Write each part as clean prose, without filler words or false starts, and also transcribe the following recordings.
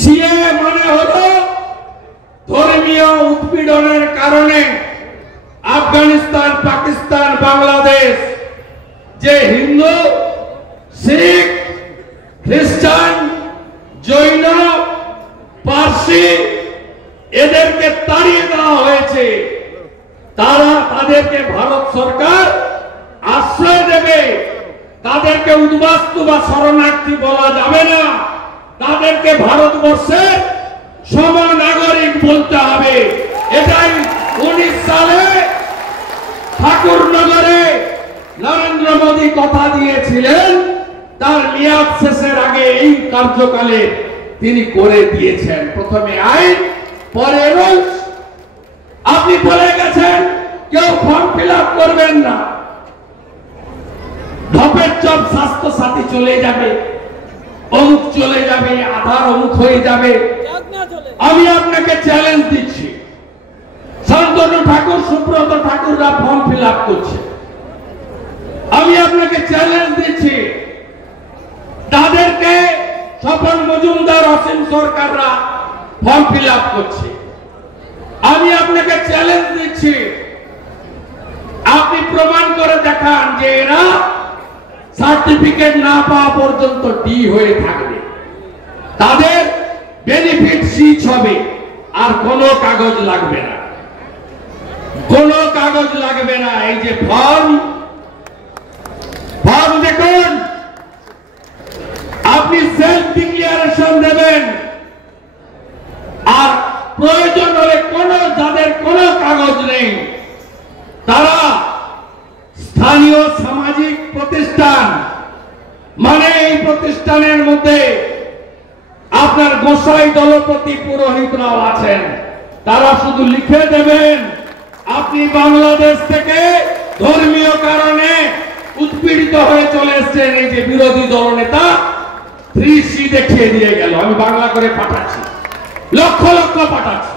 CA মানে হলো ধর্মীয় উৎপীড়নের কারণে আফগানিস্তান, পাকিস্তান, বাংলাদেশ যে হিন্দু, শিখ, খ্রিস্টান, জৈন, পার্সি এদেরকে তাড়িয়ে দেওয়া হয়েছে। তাদেরকে ভারত সরকার আশ্রয় দেবে, তাদেরকে উদ্বাস্তু বা শরণার্থী বলা যাবে না, তাদেরকে ভারতবর্ষের সমনাগরিক বলতে হবে। এটাই 19 সালে ঠাকুরনগরে নরেন্দ্র মোদী কথা দিয়েছিলেন, তার মেয়াদ শেষের আগে এই কার্যকালে তিনি করে দিয়েছেন। প্রথমে আইন, পরে রুলস। আপনি বলে গেছেন কেউ ফর্ম ফিল আপ করবেন না, ঢপের চপ স্বাস্থ্য সাথী চলে যাবে, অমুক চলে যাবে, আধার অমুক হয়ে যাবে। আমি আপনাকে চ্যালেঞ্জ দিচ্ছি, Shantanu Thakur, Subrata ঠাকুররা form fill up করছে। আমি আপনাকে চ্যালেঞ্জ দিচ্ছি, তাদেরকে স্বপন মজুমদার, অসীম সরকাররা ফর্ম ফিল আপ করছে। আমি আপনাকে চ্যালেঞ্জ দিচ্ছি, আপনি প্রমাণ করে দেখান যে এরা সার্টিফিকেট না পাওয়া পর্যন্ত ডি হয়ে থাকবে, তাদের বেনিফিট সিচ হবে, আর কোনো কাগজ লাগবে না, কোনো কাগজ লাগবে না। এই যে ফর্ম দেখুন, আপনি সেলফ ডিক্লারেশন দেবেন, আর প্রয়োজন হলে যাদের কোনো কাগজ নেই তারা স্থানীয় সামাজিক প্রতিষ্ঠান, মানে এই প্রতিষ্ঠানের মধ্যে আপনার গোসাই, দলপতি, পুরোহিতরাও আছেন, তারা শুধু লিখে দেবেন আপনি বাংলাদেশ থেকে ধর্মীয় কারণে উৎপীড়িত হয়ে চলে এসেছেন। এই যে বিরোধী দলনেতা 3C দেখিয়ে দিয়ে গেল, আমি বাংলা করে পাঠাচ্ছি, লক্ষ লক্ষ পাঠাচ্ছি।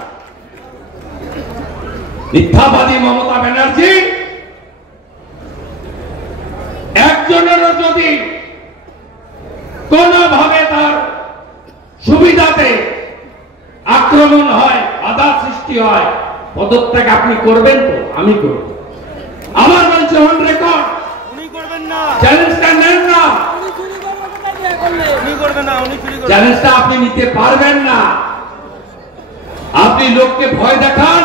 মিথ্যাবাদী মমতা ব্যানার্জি একজনেরও যদি কোনভাবে তার সুবিধাতে আক্রমণ হয়, বাধা সৃষ্টি হয়, পদত্যাগ আপনি করবেন তো? আমি করব। আমার বলছে অন রেকর্ড, উনি করবেন না, চ্যালেঞ্জটা নেন না, উনি করবেন না, উনি চুরি করবেন, চ্যালেঞ্জটা আপনি নিতে পারবেন না। আপনি লোককে ভয় দেখান,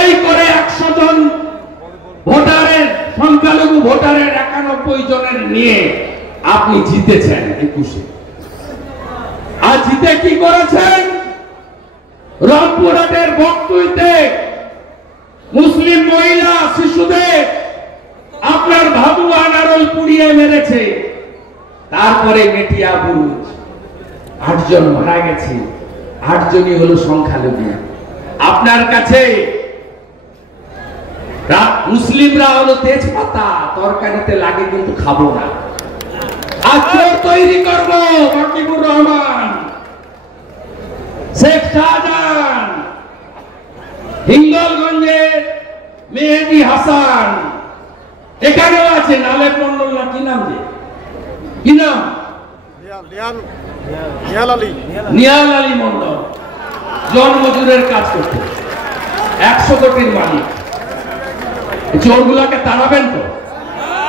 এই করে 100 জন ভোটারের, সংখ্যালঘু ভোটারের 91 জনের নিয়ে আপনি জিতেছেন 21-এ। আর জিতে কি করেছেন? রংপুরহাটের বকটুইতে মুসলিম মহিলা শিশুদের আপনার ভাবু আনারল পুড়িয়ে মেরেছে। তারপরে মেটিয়া বুরুজ 8 জন মারা গেছে, 8 জনই হলো সংখ্যালঘু। আপনার কাছে মুসলিমরা হলো তেজপাতা, তরকারিতে লাগে কিন্তু খাবো না। আজকে তৈরি করবো মকিবুর রহমান, শেখ শাহজাহান, হিঙ্গলগঞ্জের মেহেদি হাসান, এখানেও আছে নালেব মন্ডল, না কি নাম, যে কি নাম, নিয়াল আলী মন্ডল, জন্মজুরের কাজ করতে 100 কোটির মালিক। চোরগুলাকে তাড়াবেন তো?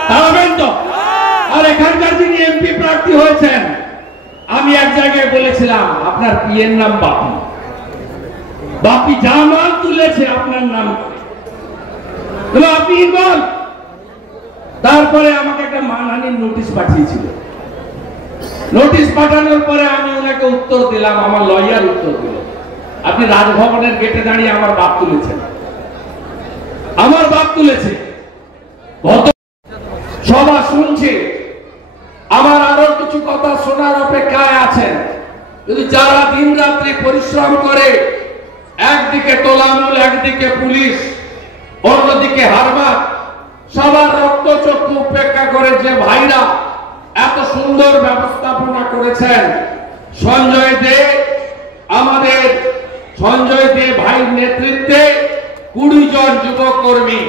তাড়াবেন তো? আর এখানকার যিনি এমপি প্রার্থী হয়েছেন, আমি এক জায়গায় বলেছিলাম আপনার পিএর নাম বাপি, বাপি যা মাল তুলেছে আপনার নাম করে, আপনি বল। তারপরে আমাকে একটা মানহানির নোটিশ পাঠিয়েছিল। নোটিশ পাঠানোর পরে আমি ওনাকে উত্তর দিলাম, আমার লয়ার উত্তর দিল, আপনি রাজভবনের গেটে দাঁড়িয়ে আমার বাপ তুলেছেন, আমার বাপ তুলেছে। সভা শুনছে, আমার আরো কিছু কথা শোনার অপেক্ষায় আছেন। যদি যারা দিন রাত্রি পরিশ্রম করে, একদিকে তোলামূল, একদিকে পুলিশ, অন্যদিকে হারবাদ, সবার রক্তচক্ষু উপেক্ষা করে যে ভাইরা এত সুন্দর ব্যবস্থাপনা করেছেন, সঞ্জয় দে, আমাদের সঞ্জয় দে ভাইয়ের নেতৃত্বে 20 জন যুবক কর্মী,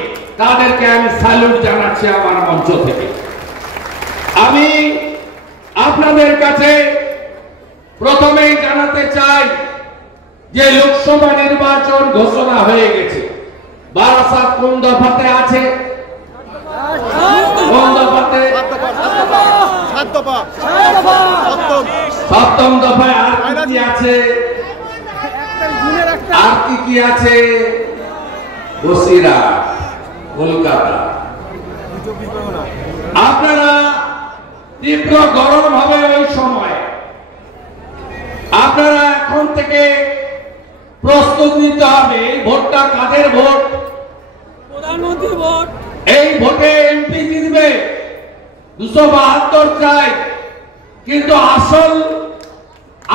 তাদেরকে আমি স্যালুট জানাচ্ছি আমার মঞ্চ থেকে। আমি আপনাদের কাছে প্রথমেই জানাতে চাই যে লোকসভা নির্বাচন ঘোষণা হয়ে গেছে। বারাসাত কোন দফাতে আছে? কোন দফাতে? সপ্তম দফায়। আর কি আছে? আর কি আছে? বসিরহাট, কলকাতা। আপনারা তীব্র গরম হবে ওই সময়। আপনারা এখন থেকে প্রস্তুতি নিতে হবে। ভোটটা কাদের ভোট? প্রধানমন্ত্রী ভোট। এই ভোটে এমপি জিতবে 272 চাই, কিন্তু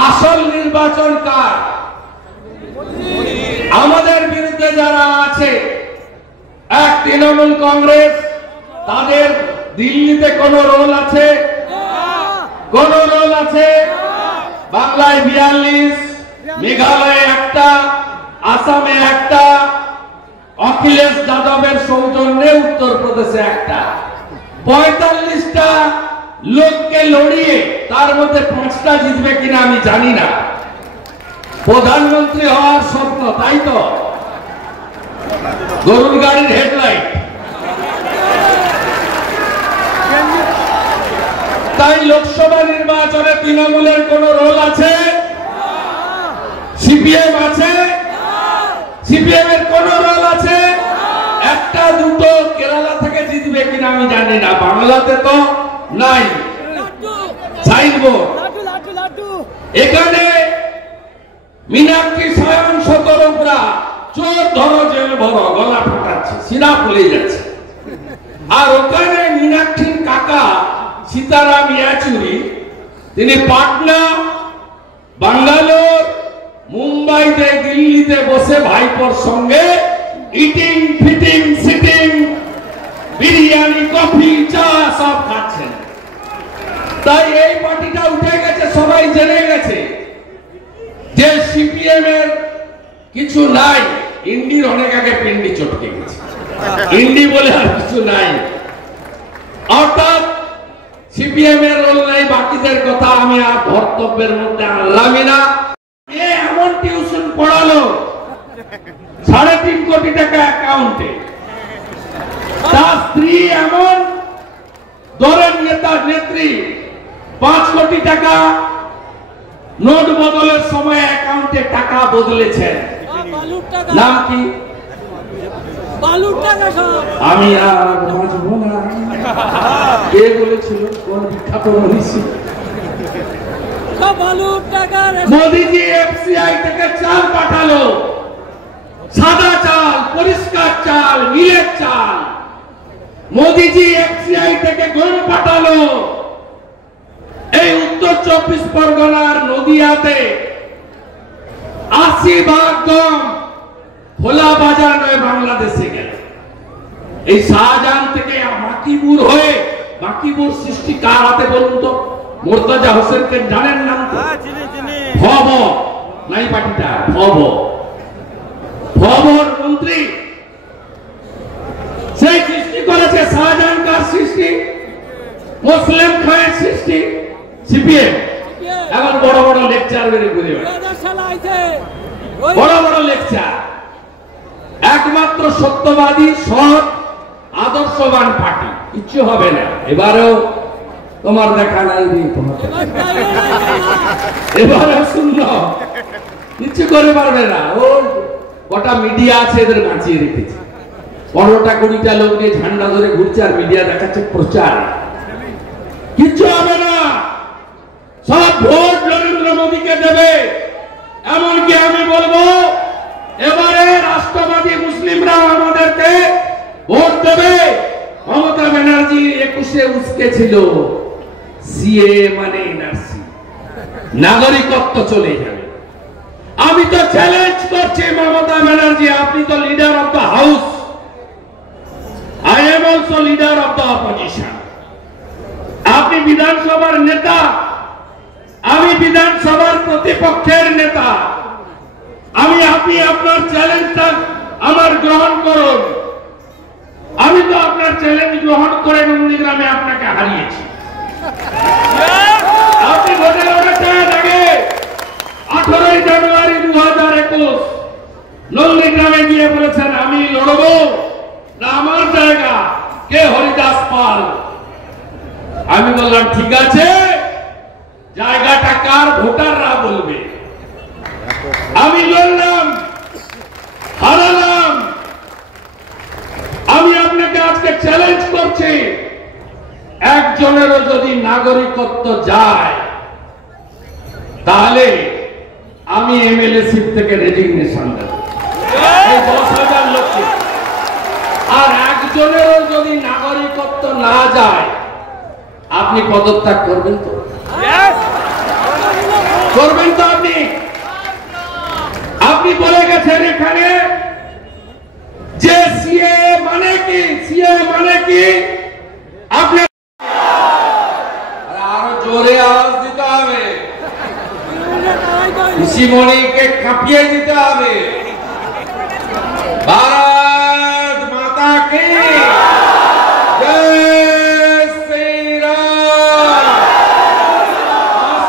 আসল নির্বাচন কার? আমাদের বিরুদ্ধে যারা আছে, এক তৃণমূল কংগ্রেস, তাদের দিল্লিতে কোন রোল আছে? কোন রোল আছে? বাংলায় 42, মেঘালয়ে একটা, আসামে একটা, অখিলেশ যাদবের সৌজন্যে উত্তরপ্রদেশে একটা। 45টা লোককে লড়িয়ে তার মধ্যে 5টা জিতবে কিনা আমি জানি না। প্রধানমন্ত্রী হওয়ার স্বপ্ন, তাই তো? গরুর গাড়ির হেডলাইট। তাই লোকসভা নির্বাচনে তৃণমূলের কোন রোল আছে? সিপিএম আছে? সিপিএম এর কোন রোল আছে? একটা দুটো কেরালা থেকে জিতবে কিনা আমি জানি না। বাংলাতে তো নাই সাইনবোর্ড। এখানে মীনাক্ষী সায়ন শতরূপরা চোর ধরো জেল ভরো গলা ফাটাচ্ছে, সিনা ফুলে যাচ্ছে। আর ওখানে মীনাক্ষীর কাকা সীতারাম ইয়েচুরি, তিনি পাটনা, বাঙ্গালোর, মুম্বাইতে, দিল্লিতে বসে ভাইপোর সঙ্গে eating fitting sitting biryani, coffee, চা সব খাচ্ছেন। তাই এই পার্টিটা উঠে গেছে, সবাই জেনে গেছে যে সিপিএম এর কিছু নাই। ইন্ডির অনেক আগে পিন্ডি চটকে গেছে, ইন্ডি বলে আর কিছু নাই। অর্থাৎ সিপিএম এর রোল নাই। বাকিদের কথা আমি আর ধর্তব্যের মধ্যে আনলামই না। এমন টিউশন পড়ালো 3.5 কোটি টাকা অ্যাকাউন্টে। তার স্ত্রী এমন দলের নেতা নেত্রী 5 কোটি টাকা নোট বদলের সময় অ্যাকাউন্টে টাকা বদলেছেন। নাম কি? আমি আর বাঁচবো না। কে বলেছিল? কোন বিখ্যাত মনীষী? মোদীজি এফসিআই থেকে চাল পাঠালো, সাদা চাল, পরিষ্কার চাল, নীলের চাল। মোদীজি এফসিআই থেকে গম পাঠালো। এই উত্তর 24 পরগনার নদিয়াতে 80 গম খোলা বাজার নয় বাংলাদেশে গেল। এই শাহজাহান থেকে বাকিপুর হয়ে, বাকিপুর সৃষ্টি কার হাতে বলুন তো? মুর্তজা হোসেনকে জানেন নাম? ভব নাই পার্টিটা, ভবর মন্ত্রী সেই সৃষ্টি করেছে। শাহজাহান কার সৃষ্টি? মুসলিম খায়ের সৃষ্টি, সিপিএম। এখন বড় বড় লেকচার বেরিয়ে ঘুরে বড় বড় লেকচার। একমাত্র সত্যবাদী, সৎ, আদর্শবান পার্টি, কিচ্ছু হবে না। এবারেও তোমার দেখা নাই, এবারে শূন্য, কিচ্ছু করে পারবে না। ও কটা মিডিয়া আছে এদের বাঁচিয়ে রেখেছে। 15টা 20টা লোক নিয়ে ঝান্ডা ধরে ঘুরছে আর মিডিয়া দেখাচ্ছে প্রচার। কিচ্ছু হবে না। সব ভোট নরেন্দ্র মোদীকে দেবে। এমনকি আমি বলবো এবারে রাষ্ট্রবাদী মুসলিমরা আমাদেরকে ভোট দেবে। মমতা ব্যানার্জি 21-এ উস্কে ছিল সিএ মানে এনআরসি, নাগরিকত্ব চলে যাবে। আমি তো চ্যালেঞ্জ করছি মমতা ব্যানার্জি, আপনি তো leader of the house, I am also leader of the opposition. আপনি বিধানসভার নেতা, আমি বিধানসভার প্রতিপক্ষের নেতা। আপনি আপনার চ্যালেঞ্জটা আমার গ্রহণ করুন। আমি তো আপনার চ্যালেঞ্জ গ্রহণ করে নন্দীগ্রামে আপনাকে হারিয়েছি। আপনি ভোটের অনেক আগে নন্দীগ্রামে গিয়ে বলেছেন আমি লড়বো না আমার জায়গা, কে হরিদাস পাল। আমি বললাম ঠিক আছে, জায়গাটা কার ভোটাররা বলবে। আমি লড়লাম, হারালাম। আমি আপনাকে আজকে চ্যালেঞ্জ করছি, একজনেরও যদি নাগরিকত্ব যায় তাহলে আমি এমএলএ সিট থেকে রেজিগনেশন দেব, 10,000 লোককে। আর একজনেরও যদি নাগরিকত্ব না যায় আপনি পদত্যাগ করবেন তো? করবেন তো? আপনি বলে গেছেন এখানে যে সিএ মানে কি, সিএ মানে কি। আপনি আরো জোরে আওয়াজ দিতে হবে, ঋষিমণিকে কাঁপিয়ে দিতে হবে। ভারত মাতা কি জয় শ্রীরাম।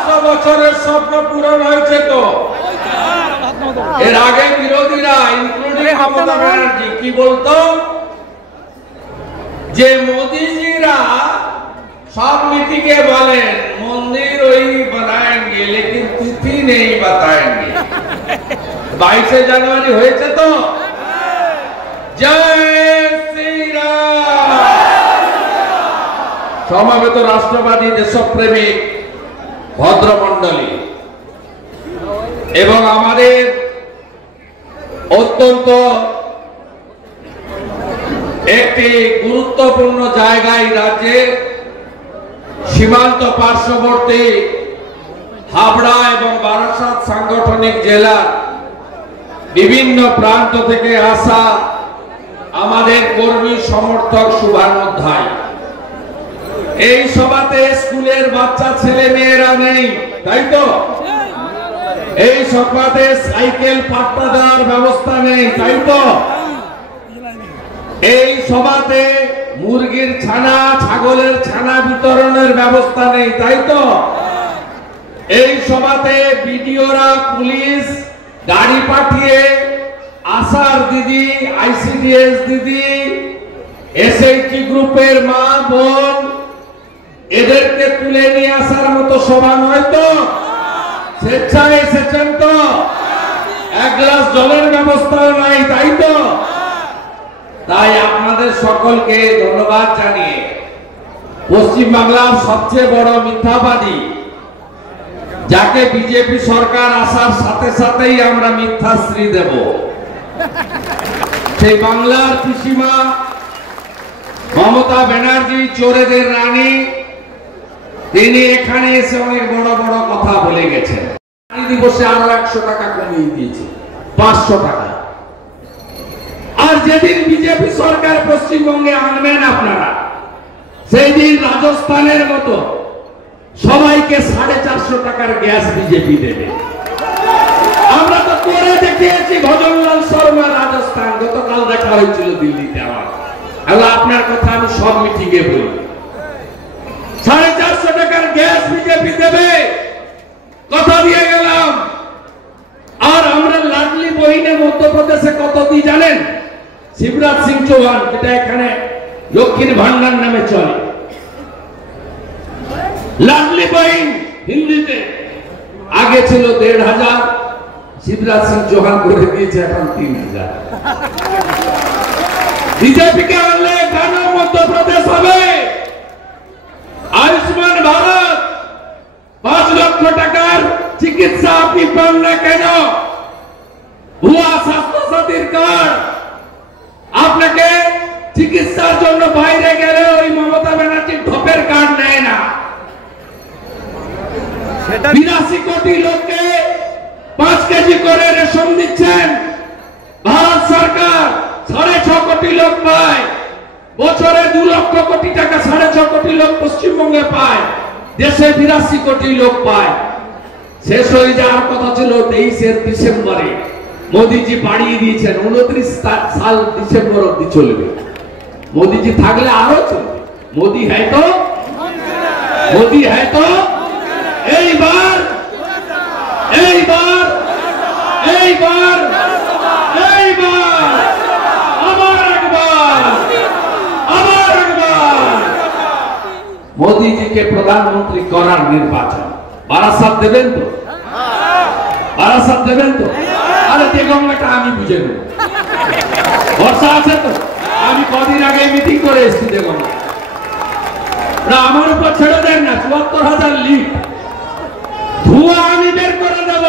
500 বছরের স্বপ্ন পূরণ হয়েছে তো। এর আগে বিরোধীরা ইনক্লুডিং মমতা ব্যানার্জি কি বলতো যে মোদীজিরা सब मीटिंगे बोले मंदिर वही बनाएंगे लेकिन तिथि नहीं बताएंगे। 22 जनवरी हुए तो जय श्री राम। समावेत राष्ट्रवादी देशप्रेमिक भद्रमंडली एवं हमारे अत्यंत एक गुरुत्वपूर्ण জায়গায় राज्य সীমান্ত পার্শ্ববর্তী হাবড়া এবং বারাসাত সাংগঠনিক জেলা বিভিন্ন প্রান্ত থেকে আসা আমাদের কর্মী সমর্থক শুভানুধ্যায়ী। এই সভাতে স্কুলের বাচ্চা ছেলে মেয়েরা নেই, তাই তো? এই সভাতে সাইকেল পাট্টা দেওয়ার ব্যবস্থা নেই, তাই তো? এই সভাতে মুরগির ছানা ছাগলের ছানা বিতরণের ব্যবস্থা নেই, তাই তো? এই সভাতে বিডিওরা পুলিশ গাড়ি পাঠিয়ে আশার দিদি আইসিডিএস দিদি এসএইচটি গ্রুপের মা বোন এদেরকে তুলে নিয়ে আসার মতো সভা নয় তো? স্বেচ্ছায় এসেছেন তো? এক গ্লাস জলের ব্যবস্থাও নাই, তাই তো? তাই আপনাদের সকলকে ধন্যবাদ জানিয়ে পশ্চিম বাংলার সবচেয়ে বড় মিথ্যাবাদী যাকে বিজেপি সরকার আসার সাথে সাথেই আমরা মিথ্যাশ্রী দেব, সেই বাংলার পিসিমা মমতা ব্যানার্জি চোরেদের রানী, তিনি এখানে এসে অনেক বড় বড় কথা বলে গেছেন। নারী দিবসে আরো 100 টাকা কমিয়ে দিয়েছে, 500 টাকা। আর যেদিন বিজেপি সরকার পশ্চিমবঙ্গে আনবেন আপনারা, সেই দিন রাজস্থানের মতো সবাইকে 450 টাকার গ্যাস বিজেপি দেবে। আমরা তো করে দেখিয়েছি, ভজনলাল শর্মা রাজস্থান, গতকাল দেখা হয়েছিল দিল্লিতে। আমার আপনার কথা আমি সব মিটিংয়ে বলি, 450 টাকার গ্যাস বিজেপি দেবে, কথা দিয়ে গেলাম। আর আমরা লাডলি বহিনে মধ্যপ্রদেশে কত দিই জানেন? শিবরাজ সিং চৌহান, যেটা এখানে লক্ষ্মীর ভান্ডার নামে চলে, লাডলি বহিন হিন্দিতে আগে ছিল 1,500, শিবরাজ সিং চৌহান করে দিয়েছে এখন 3,000। বিজেপি কে আনলে কেন মধ্যপ্রদেশ হবে? আয়ুষ্মান ভারত 5 লক্ষ টাকার চিকিৎসা আপনি পান না কেন? ভুয়া স্বাস্থ্য সাথীর কার্ড, আপনাকে চিকিৎসার জন্য বাইরে গেলে ওই মমতা ব্যানার্জি ঢপের কার্ড নেয় না। 82 কোটি লোককে 5 কেজি করে রেশন দিচ্ছেন ভারত সরকার, 6.5 কোটি লোক পায় বছরে 2 লক্ষ কোটি টাকা, 6.5 কোটি লোক পশ্চিমবঙ্গে পায়, দেশে 82 কোটি লোক পায়। শেষ হয়ে যাওয়ার কথা ছিল 23 ডিসেম্বরে, মোদীজি বাড়িয়ে দিয়েছেন 29 সাল ডিসেম্বর অব্দি চলবে। মোদীজি থাকলে আরো চলবে। মোদী হ্যায় তো, মোদী হ্যায় তো। এইবার এইবার এইবার মোদীজিকে প্রধানমন্ত্রী করার নির্বাচন। বারাসাত দেবেন তো? বারাসাত দেবেন তো? আরে দেগঙ্গাটা আমি বুঝে নেব। ভরসা আছে তো? আমি কদিন আগে মিটিং করে এসেছি দেগঙ্গা। আমার উপর ছেড়ে দেন না, ৭৪,০০০ লিট ধোঁয়া আমি বের করে দেব।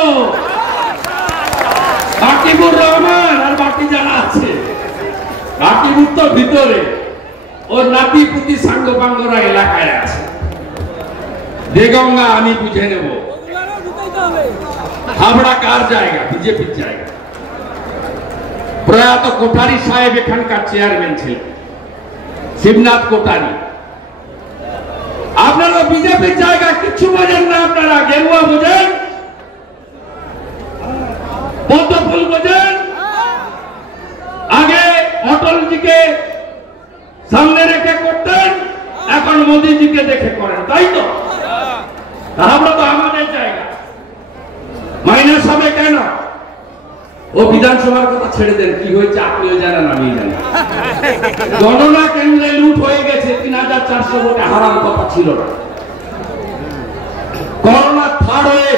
বাকিবুর রহমান আর বাকি যারা আছে, বাকিবুর তো ভিতরে, ওর নাতি পুতি সাঙ্গ পাঙ্গরা এলাকায় আছে। দেগঙ্গা আমি বুঝে নেব। হাবড়া কার জায়গা? বিজেপির জায়গা। প্রয়াত কোঠারি সাহেব এখানকার চেয়ারম্যান ছিলেন, শিবনাথ কোঠারি। আপনারা বিজেপির জায়গা কিছু বোঝেন না। আপনারা গেরুয়া বোঝেন, পদ্ম ফুল বোঝেন। আগে অটলজিকে সামনে রেখে করতেন, এখন মোদীজিকে দেখে করেন, তাই তো? আমরা তো আমাদের জায়গা মাইনাস হবে কেন? ও বিধানসভার কথা ছেড়ে দেন, কি হয়েছে আপনিও জানেন, আমিও জানি। গণনা কেন্দ্রে লুট হয়ে গেছে, ৩,৪০০ ভোটে হারার কথা ছিল না। করোনা থার্ড হয়ে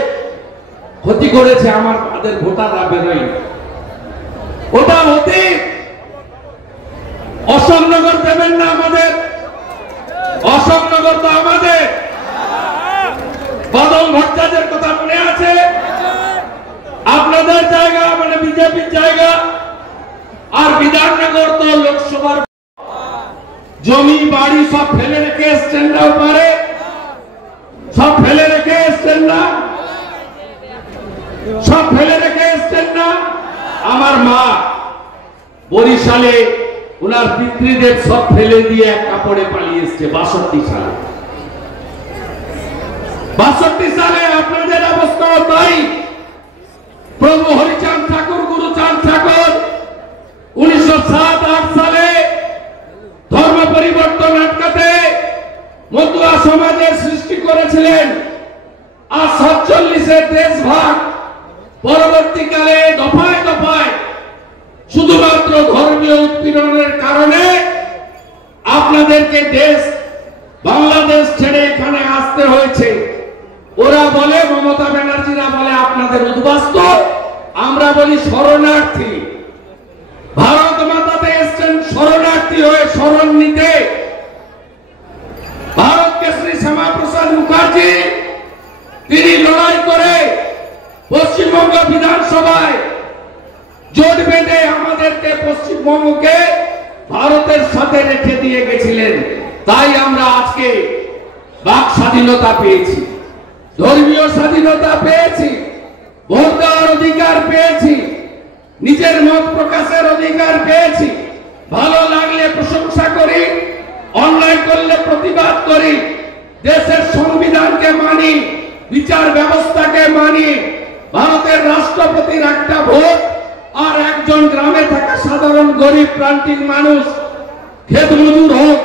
ক্ষতি করেছে আমাদের ভোটাররা বেরোয়। ওটা অতীত। অশোকনগর দেবেন না আমাদের, অশোকনগর তো আমাদের। বাদল ভট্টাচার্যের কথা মনে আছে? আপনাদের জায়গা মানে বিজেপির জায়গা। আর বিধাননগর তো লোকসভার জমি বাড়ি সব ফেলে রেখে এসছেন না, ওপারে সব ফেলে রেখে এসছেন না, সব ফেলে রেখে এসছেন না। আমার মা বরিশালে ওনার পিতৃদেব সব ফেলে দিয়ে এক কাপড়ে পালিয়ে এসছে ৬২ সালে। ৬২ সালে আপনাদের অবস্থা তাই। প্রভু হরিচাঁদ ঠাকুর, গুরুচাঁদ ঠাকুর ১৯০৭-৮ সালে ধর্ম পরিবর্তন আটকাতে মতুয়া সমাজের সৃষ্টি করেছিলেন। আর ৪৭-এর দেশভাগ পরবর্তীকালে দফায় দফায় শুধুমাত্র ধর্মীয় উৎপীড়নের কারণে আপনাদেরকে দেশ বাংলাদেশ ছেড়ে এখানে আসতে হয়েছে। ওরা বলে, মমতা ব্যানার্জিরা বলে আপনাদের উদ্বাস্তু, আমরা বলি শরণার্থী। ভারত মাতাতে এসছেন শরণার্থী হয়ে শরণ নিতে। ভারত কেশরী শ্যামাপ্রসাদ মুখার্জি তিনি লড়াই করে পশ্চিমবঙ্গ বিধানসভায় জোট বেঁধে আমাদেরকে পশ্চিমবঙ্গকে ভারতের সাথে রেখে দিয়ে গেছিলেন। তাই আমরা আজকে বাক স্বাধীনতা পেয়েছি, ধর্মীয় স্বাধীনতা পেয়েছি, ভোট দেওয়ার অধিকার পেয়েছি, নিজের মত প্রকাশের অধিকার পেয়েছি। ভালো লাগলে প্রশংসা করি, অন্যায় করলে প্রতিবাদ করি, দেশের সংবিধানকে মানি, বিচার ব্যবস্থাকে মানি। ভারতের রাষ্ট্রপতির একটা ভোট আর একজন গ্রামে থাকা সাধারণ গরিব প্রান্তিক মানুষ, ক্ষেত মজুর হোক,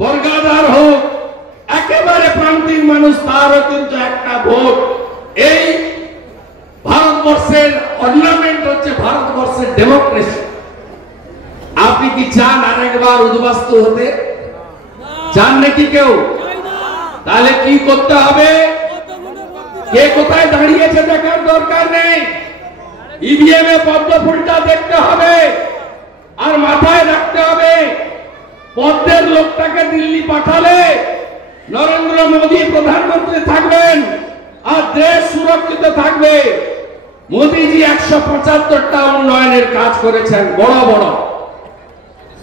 বর্গাদার হোক, একেবারে প্রান্তিক মানুষ, তারও কিন্তু একটা ভোট। এই ভারতবর্ষের অর্নামেন্ট হচ্ছে ভারতবর্ষের ডেমোক্রেসি। আপনি কি চান আরেকবার উদ্বাস্তু হতে? চান নাকি কেউ? তাহলে কি করতে হবে? কে কোথায় দাঁড়িয়েছে দেখার দরকার নেই। ইভিএম এ পদ্ম ফুলটা দেখতে হবে আর মাথায় রাখতে হবে, পদ্মের লোকটাকে দিল্লি পাঠালে নরেন্দ্র মোদী প্রধানমন্ত্রী থাকবেন আর দেশ সুরক্ষিত থাকবে। মোদীজি ১৭৫টা উন্নয়নের কাজ করেছেন, বড় বড়।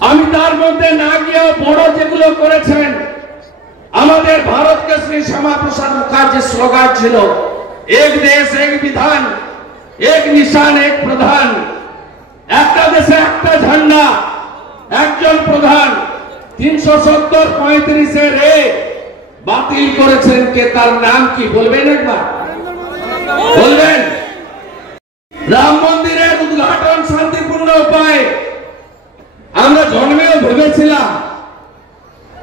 আমি তার মধ্যে না গিয়েও বড় যেগুলো করেছেন, আমাদের ভারত কেশরী শ্যামাপ্রসাদ মুখার্জির স্লোগান ছিল এক দেশ এক বিধান, এক নিশান এক প্রধান। একটা দেশে একটা ঝান্ডা, একজন প্রধান। ৩৭০-৩৫-এর বাতিল করেছেন কে? তার নাম কি বলবেন একবার? বলবেন? রাম মন্দিরের উদ্ঘাটন শান্তিপূর্ণ উপায়ে। আমরা জন্মেও ভেবেছিলাম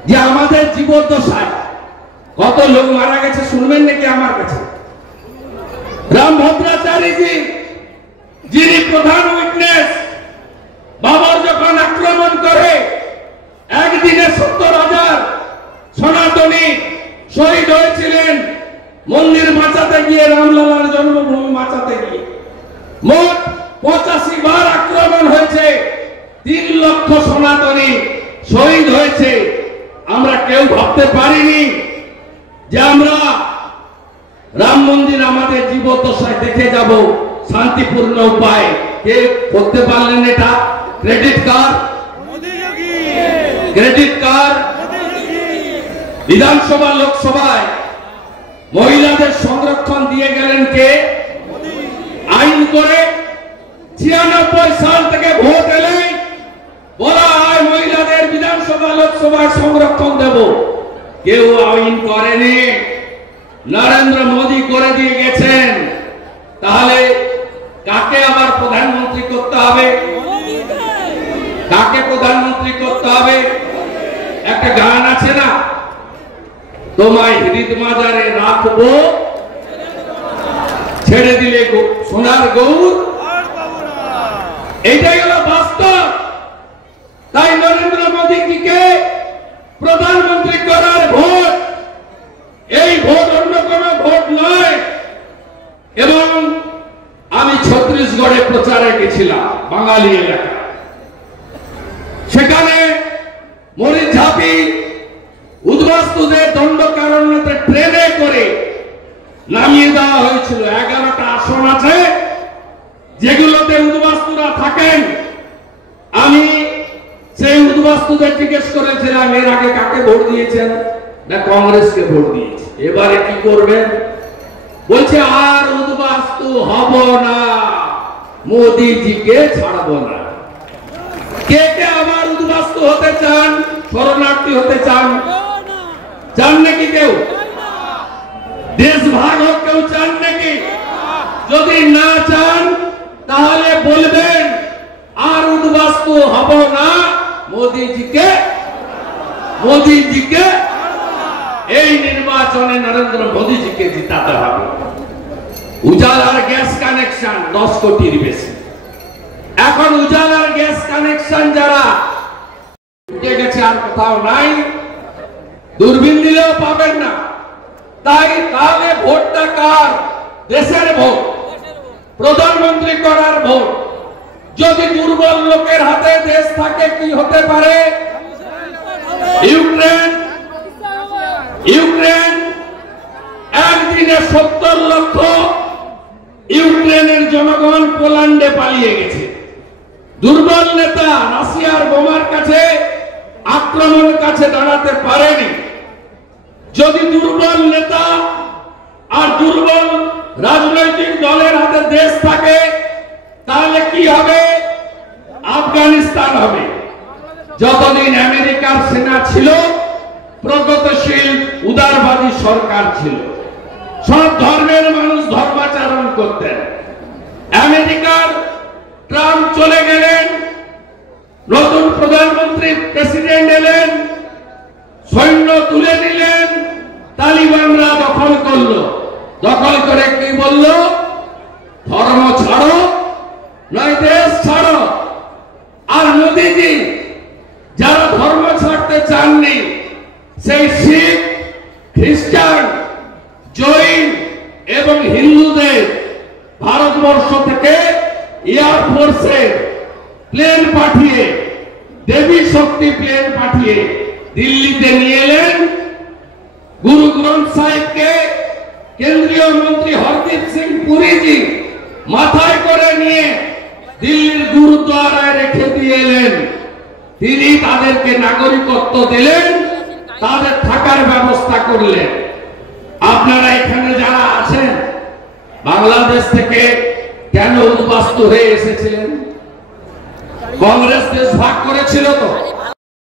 যে আমাদের জীবদ্দশায় কত লোক মারা গেছে, শুনবেন নাকি আমার কাছে? রাম ভদ্রাচারীজি, যিনি প্রধান উইটনেস, বাবর যখন আক্রমণ করে একদিনে ৭০,০০০ সনাতনী বাহিনী শহীদ হয়েছে, আমরা কেউ ভাবতে পারিনি যে আমরা রাম মন্দির আমাদের জীবদ্দশায় দেখে যাব শান্তিপূর্ণ উপায়। কে করতে পারলেন এটা? Credit card, credit card. বিধানসভা লোকসভায় মহিলাদের সংরক্ষণ দিয়ে গেলেন কে? আইন করে 96 সাল থেকে ভোট এলে বলা হয় মহিলাদের বিধানসভা লোকসভায় সংরক্ষণ দেব, কেউ আইন করেনি। নরেন্দ্র মোদী করে দিয়ে গেছেন। তাহলে কাকে আবার প্রধানমন্ত্রী করতে হবে? কাকে প্রধানমন্ত্রী করতে হবে? একটা গান আছে না, তোমায় হৃদ মাজারে রাখবো, ছেড়ে দিলে সোনার গৌর। এইটাই হলো বাস্তব। তাই নরেন্দ্র মোদীকে প্রধানমন্ত্রী করার ভোট, এই ভোট অন্য কোন ভোট নয়। এবং আমি ছত্তিশগড়ে প্রচারে গেছিলাম, বাঙালি এলাকা, সেখানে মরিচঝাপি উদ্বাস্তুদের দণ্ডকারণ্যতে ট্রেনে করে নামিয়ে দেওয়া হয়েছিল। 11টা আসন আছে যেগুলোতে উদ্বাস্তুরা থাকেন। আমি সেই উদ্বাস্তুদের জিজ্ঞেস করেছিলাম, এর আগে কাকে ভোট দিয়েছেন? না, কংগ্রেসকে ভোট দিয়েছে। এবারে কি করবেন? বলছে আর উদ্বাস্তু হব না, মোদীজিকে ছাড়ব না। কে কে আবার উদ্বাস্তু হতে চান, শরণার্থী হতে চান? চান নাকি কেউ? দেশ ভাগ হোক কেউ চান নাকি? যদি না চান তাহলে বলবেন আর উদ্বাস্তু হব না, মোদীজিকে এই নির্বাচনে নরেন্দ্র মোদীজিকে জিতাতে হবে। উজালার গ্যাস কানেকশন 10 কোটির বেশি। এখন উজালার গ্যাস কানেকশন যারা উঠে গেছে আর কোথাও নাই, দূরবীন দিলেও পাবেন না। তাহলে ভোটটা কার? দেশের ভোট, প্রধানমন্ত্রী করার ভোট। যদি দুর্বল লোকের হাতে দেশ থাকে কি হতে পারে? ইউক্রেন একদিনে 70 লক্ষ ইউক্রেনের জনগণ পোল্যান্ডে পালিয়ে গেছে। দুর্বল নেতা রাশিয়ার বোমার কাছে, আক্রমণের কাছে দাঁড়াতে পারেনি। যদি দুর্বল নেতা আর দুর্বল রাজনৈতিক দলের হাতে দেশ থাকে তাহলে কি হবে? আফগানিস্তান হবে। যতদিন আমেরিকার সেনা ছিল, প্রগতিশীল উদারবাদী সরকার ছিল, সব ধর্মের মানুষ ধর্মাচরণ করতেন। আমেরিকার ট্রাম্প চলে গেলেন, নতুন প্রধানমন্ত্রী প্রেসিডেন্ট এলেন, সৈন্য তুলে নিলেন, তালিবানরা দখল করলো। দখল করে কি বলল? ধর্ম ছাড়ো নয় দেশ ছাড়ো। আর মোদীজি যারা ধর্ম ছাড়তে চাননি, সেই শিখ, খ্রিস্টান, জৈন এবং হিন্দুদের ভারতবর্ষ থেকে এয়ারফোর্সের প্লেন পাঠিয়ে, দেবী শক্তি প্লেন পাঠিয়ে দিল্লিতে নিয়ে এলেন। গুরু গ্রন্থ সাহিবকে কেন্দ্রীয় মন্ত্রী হরদীপ সিং পুরীজি মাথায় করে নিয়ে দিল্লির গুরুদ্বারায় রেখে দিয়ে এলেন। তিনি তাদেরকে নাগরিকত্ব দিলেন, তাদের থাকার ব্যবস্থা করলেন। আপনারা এখানে যারা আছেন, বাংলাদেশ থেকে কেন উদ্বাস্তু হয়ে এসেছিলেন? কংগ্রেস দেশ ভাগ করেছিল তো,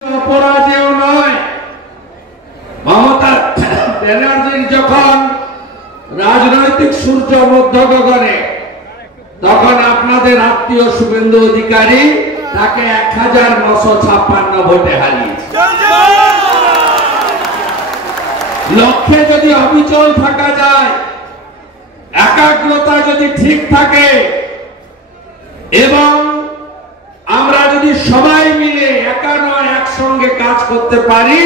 অপরাজেয় নয়। মমতা ব্যানার্জির যখন রাজনৈতিক সূর্য মধ্য গগনে, তখন আপনাদের আত্মীয় শুভেন্দু অধিকারী তাকে 1956 ভোটে হারিয়েছে। লক্ষ্যে যদি অবিচল থাকা যায়, একাগ্রতা যদি ঠিক থাকে এবং আমরা যদি সবাই মিলে একা নয় একসঙ্গে কাজ করতে পারি,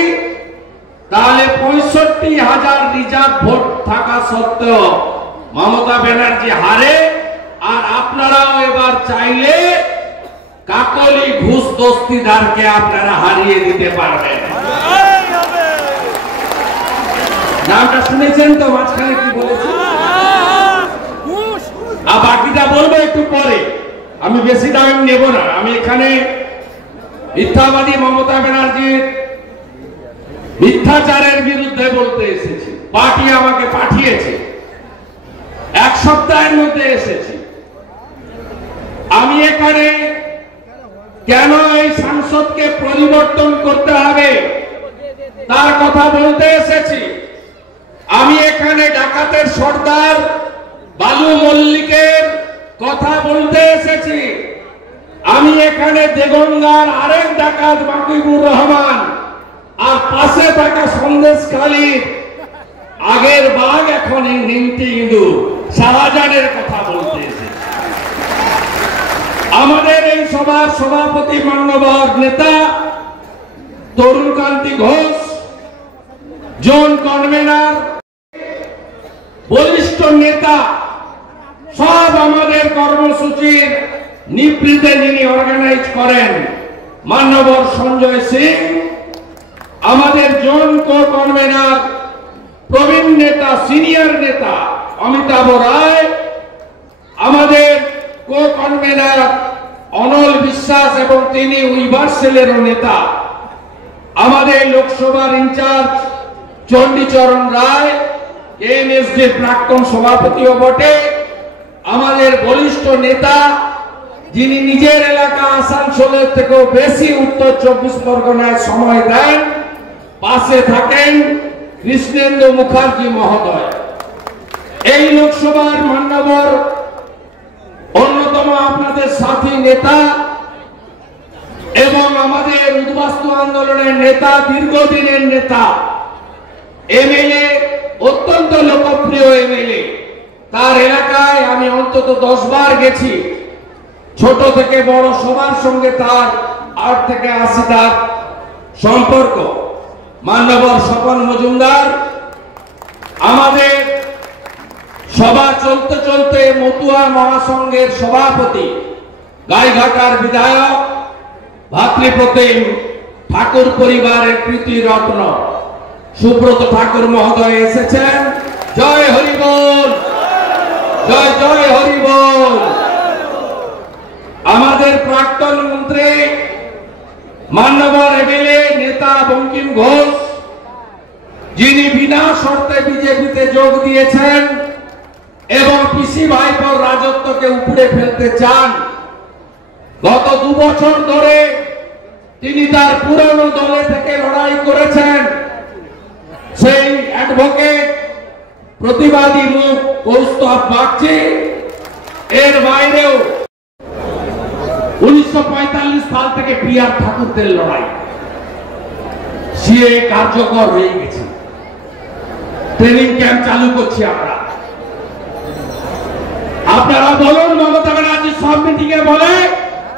তাহলে 65,000 রিজার্ভ ভোট থাকা সত্ত্বেও মমতা ব্যানার্জি হারে। আর আপনারাও এবার চাইলে কাকলি ঘুষ দস্তিদারকে আপনারা হারিয়ে দিতে পারবেন। নামটা শুনেছেন তো? মাঝখানে কি বলেছি, আর বাকিটা বলবো একটু পরে। আমি বেশি টাইম নেব না। আমি এখানে মিথ্যাবাদী মমতা ব্যানার্জির মিথ্যাচারের বিরুদ্ধে বলতে এসেছি। পার্টি আমাকে পাঠিয়েছে, এক সপ্তাহের মধ্যে এসেছি। আমি এখানে কেন এই সংসদকে পরিবর্তন করতে হবে তার কথা বলতে এসেছি। আমি এখানে ডাকাতের সর্দার বালু মল্লিকের কথা বলতে এসেছি। আমি এখানে দেগঙ্গার আরেক ডাকাত মাকিবুর রহমান আর পাশে থাকা সন্দেশখালীর আগের বাঘ এখন নিমতি ইঁদুর শাহজাহানের কথা বলতে এসেছি। আমাদের এই সভার সভাপতি মান্যবর নেতা তরুণকান্তি ঘোষ, জোন কনভেনার, বলিষ্ঠ নেতা, সব আমাদের কর্মসূচির নিবৃত্তে যিনি অর্গানাইজ করেন মান্যবর সঞ্জয় সিং, আমাদের জোন কো কনভেনার প্রবীণ নেতা সিনিয়র নেতা অমিতাভ রায়, আমাদের কো কনভেনার অনল বিশ্বাস এবং তিনি উইভার্সেলেরও নেতা, আমাদের লোকসভার ইনচার্জ চণ্ডীচরণ রায় এনএসডি প্রাক্তন সভাপতিও বটে, আমাদের বলিষ্ঠ নেতা যিনি নিজের এলাকা আসানসোলের থেকেও বেশি উত্তর 24 পরগনায় সময় দেন, পাশে থাকেন কৃষ্ণেন্দু মুখার্জি মহোদয়। এই লোকসভার মান্যবর অন্যতম আপনাদের সাথী নেতা এবং আমাদের উদ্বাস্তু আন্দোলনের নেতা, দীর্ঘদিনের নেতা, এমএলএ, অত্যন্ত লোকপ্রিয় এমএলএ। তার এলাকায় আমি অন্তত 10 বার গেছি। ছোট থেকে বড় সবার সঙ্গে তার 8 থেকে 80টার সম্পর্ক। মান্যবর স্বপন মজুমদার, আমাদের সভা চলতে চলতে মতুয়া মহাসংঘের সভাপতি, গাইঘাটার বিধায়ক, ভাতৃপ্রতিম ঠাকুর পরিবারের প্রীতি রত্ন সুব্রত ঠাকুর মহোদয় এসেছেন। জয় হরি বল, জয় জয় হরি বল। আমাদের প্রাক্তন মন্ত্রী মান্যবর এমএলএ নেতা বঙ্কিম ঘোষ, যিনি বিনা শর্তে বিজেপিতে যোগ দিয়েছেন এবং পিসি ভাইপোর রাজত্বকে উপড়ে ফেলতে চান। গত 2 বছর ধরে তিনি তার পুরনো দলে থেকে লড়াই করেছেন। সেই অ্যাডভোকেট প্রতিবাদী মুখ কৌস্তব বাগচি, এর বাইরেও 1945 সাল থেকে পিআর ঠাকুরদের লড়াই, সিএ কার্যকর হয়ে গেছে, ট্রেনিং ক্যাম্প চালু করছি আমরা। আপনারা বলুন, মমতা ব্যানার্জি সব মিটিংয়ে বলে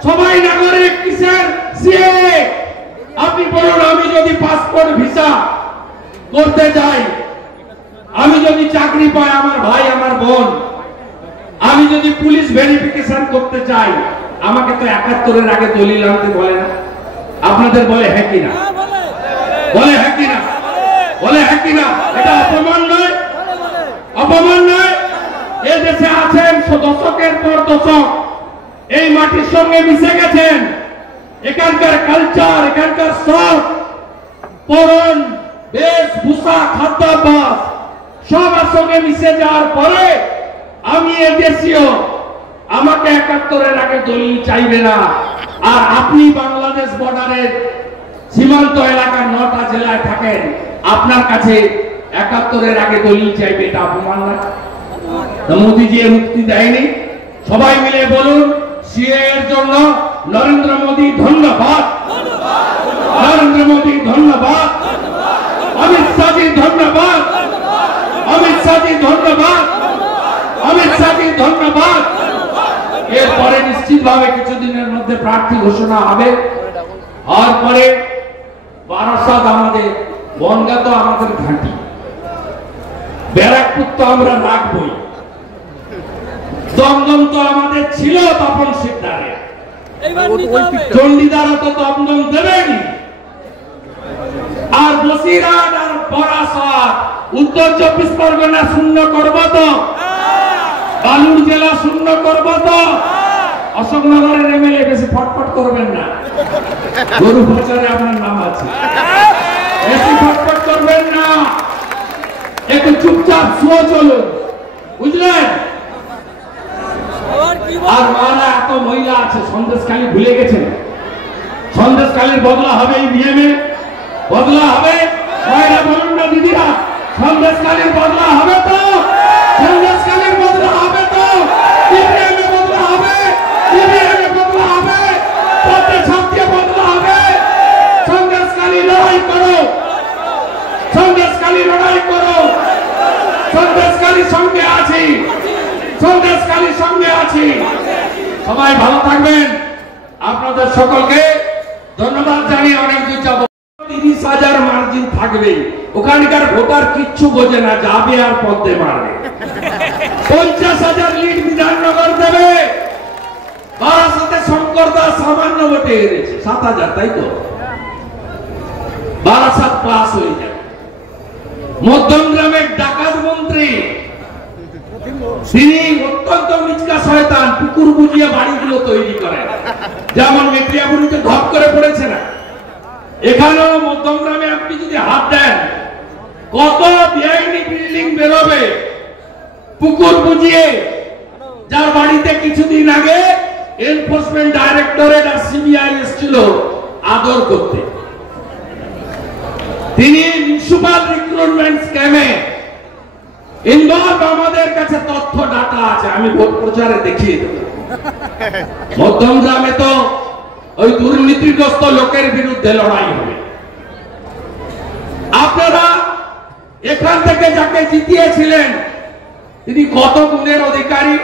সবাই নাগরিক, কিসের সিএ? আপনি বলুন, আমি যদি পাসপোর্ট ভিসা করতে যাই, আমি যদি চাকরি পাই আমার ভাই আমার বোন, আমি যদি পুলিশ ভেরিফিকেশন করতে চাই, আমাকে তো 71-এর আগে দলিল আনতে বলে না? আপনাদের বলে হ্যাঁ কিনা? বলে হ্যাঁ কিনা? বলে হ্যাঁ কিনা? এটা অপমান নয়? অপমান নয়? এ দেশে আছেন দশকের পর দশক, এই মাটির সঙ্গে মিশে গেছেন। এখানকার কালচার, এখানকার শখ, পরন, বেশভূষা, খাদ্যাভ্যাস সবার সঙ্গে মিশে যাওয়ার পরে আমি এ দেশীয়, আমাকে 71-এর আগে দলিল চাইবে না। আর আপনি বাংলাদেশ বর্ডারের সীমান্ত এলাকার 9টা জেলায় থাকেন, আপনার কাছে 71-এর আগে দলিল চাইবে, এটা অপমান না? মোদীজি মুক্তি দেয়নি? সবাই মিলে বলুন, সিএ এর জন্য নরেন্দ্র মোদী ধন্যবাদ, নরেন্দ্র মোদী ধন্যবাদ, অমিত শাহজি ধন্যবাদ, অমিত শাহজি ধন্যবাদ, অমিত শাহজি ধন্যবাদ। এরপরে নিশ্চিতভাবে কিছুদিনের মধ্যে প্রার্থী ঘোষণা হবে। আর পরে বারাসাত আমাদের, বনগা তো আমাদের ঘাঁটি, ব্যারাকপুর তো আমরা রাখবই, দমদম তো আমাদের ছিল তপন সিকদারের, চণ্ডীদারা তো দমদম দেবেন, আর বসিরহাট আর বারাসাত উত্তর 24 পরগনা শূন্য করবো তো, বালুর জেলা শূন্য করবো তো। অশোকনগরের এমএলএ বেশি ফটফট করবেন না, গরু প্রচারে আপনার নাম আছে, বেশি ফটফট করবেন না, একটু চুপচাপ শুয়ে চলুন, বুঝলেন? আর মারা এত মহিলা আছে, সন্দেশখালী ভুলে গেছেন? সন্দেশখালীর বদলা হবে ইভিএম এ, বদলা হবে। সবাইরা বলুন না দিদিরা, সন্দেশখালীর বদলা হবে তো, সন্দেশখালীর বদলা হবে তো, ইভিএম এ বদলা হবে, ইভিএম এ বদলা হবে, পথে ছাপতে বদলা হবে। সন্দেশখালী লড়াই করো, সন্দেশখালী লড়াই করো, সন্দেশখালীর সঙ্গে আছি, সন্দেশখালীর সঙ্গে আছি। সবাই ভালো থাকবেন, আপনাদের সকলকে ধন্যবাদ জানিয়ে অনেক দূর যাব। 30,000 মার্জিন থাকবে, ওখানকার ভোটার কিচ্ছু বোঝে না, যাবে আর পদ্মে মারবে। 50,000 লিড বিধাননগর দেবে। বারাসাতে শঙ্কর দাস সামান্য ভোটে হেরেছে, 7,000, তাই তো? বারাসাত প্লাস হয়ে যাবে। মধ্যমগ্রামের ডাকাত মন্ত্রী, তিনি অত্যন্ত মিচকা শয়তান, পুকুর বুঝিয়ে বাড়িগুলো তৈরি করেন, যেমন মেটিয়াপুরিতে ধপ করে পড়েছে না, এখানেও মধ্যমগ্রামে আপনি যদি হাত দেন কত বেআইনি বিল্ডিং বেরোবে পুকুর বুঝিয়ে। যার বাড়িতে কিছুদিন আগে এনফোর্সমেন্ট ডাইরেক্টরেট আর সিবিআই এসেছিল আদর করতে, তিনি মিউনিসিপাল রিক্রুটমেন্ট স্ক্যামে ইনভলভ। আমাদের কাছে তথ্য ডাটা আছে, আমি ভোট প্রচারে দেখিয়ে দেব। মধ্যমগ্রামে তো ওই দুর্নীতিগ্রস্ত লোকের বিরুদ্ধে লড়াই হবে। আপনারা এখান থেকে যাকে জিতিয়েছিলেন তিনি কত গুণের অধিকারী,